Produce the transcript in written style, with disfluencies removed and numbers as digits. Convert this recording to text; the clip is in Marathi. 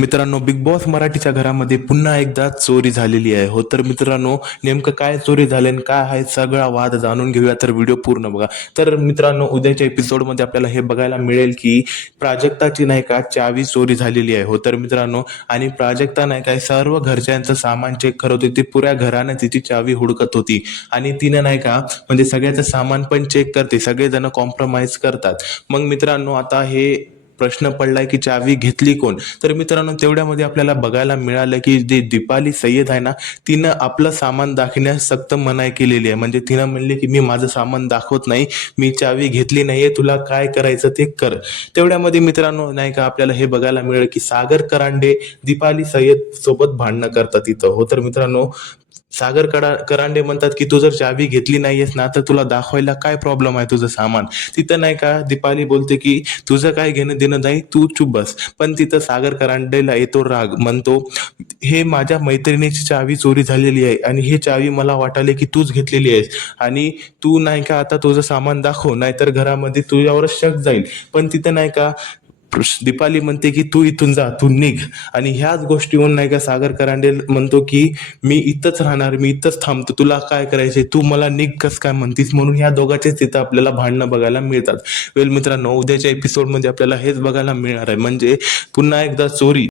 मित्रांनो, बिग बॉस मराठीच्या घरामध्ये पुन्हा एकदा चोरी झालेली आहे. हो तर मित्रांनो, नेमकं काय चोरी झाले आणि काय आहे सगळा वाद जाणून घेऊया, तर व्हिडिओ पूर्ण बघा. तर मित्रांनो, उद्याच्या एपिसोडमध्ये आपल्याला हे बघायला मिळेल की प्राजक्ताची नाही का चावी चोरी झालेली आहे. हो तर मित्रांनो, आणि प्राजक्ता नाही काय सर्व घरच्यांचं सामान चेक करत होती. पुऱ्या घरानं तिची चावी हुडकत होती आणि तिने नाही का म्हणजे सगळ्याचं सामान पण चेक करते. सगळेजण कॉम्प्रोमाइज करतात. मग मित्रांनो, आता हे प्रश्न पडलाय की चावी घेतली कोण? तर मित्रांनो, तेवढ्यामध्ये आपल्याला बघायला मिळालं की जे दीपाली सय्यद आहे ना, तिनं आपलं सामान दाखवण्यास सक्त मनाई केलेली आहे. म्हणजे तिनं म्हणले की मी माझं सामान दाखवत नाही, मी चावी घेतली नाहीये, तुला काय करायचं ते कर. तेवढ्यामध्ये मित्रांनो नाही का आपल्याला हे बघायला मिळेल की सागर करांडे दीपाली सय्यद सोबत भांडणं करतात तिथं. हो तर मित्रांनो, करांडे म्हणतात की तू जर चावी घेतली नाहीयेस ना, तर तुला दाखवायला काय प्रॉब्लेम आहे तुझं सामान. तिथं नाही का दीपाली बोलते की तुझं काय घेणं देणं नाही, तू चुप बस. पण तिथं सागर करांडेला येतो राग. म्हणतो, हे माझ्या मैत्रिणीची चावी चोरी झालेली आहे आणि ही चावी मला वाटायला की तूच घेतलेली आहेस आणि तू नाही का आता तुझं सामान दाखव, नाहीतर घरामध्ये तुझ्यावरच शक जाईल. पण तिथं नाही का दीपाली म्हणते की तू इथून जा, तू निघ. आणि ह्याच गोष्टीहून नाही का सागर करांडे म्हणतो की मी इथंच राहणार, मी इथंच थांबतो, तुला काय करायचंय, तू मला निघ कस काय म्हणतीस. म्हणून ह्या दोघांचेच तिथं आपल्याला भांडणं बघायला मिळतात. वेल मित्रांनो, उद्याच्या एपिसोडमध्ये आपल्याला हेच बघायला मिळणार आहे. म्हणजे पुन्हा एकदा चोरी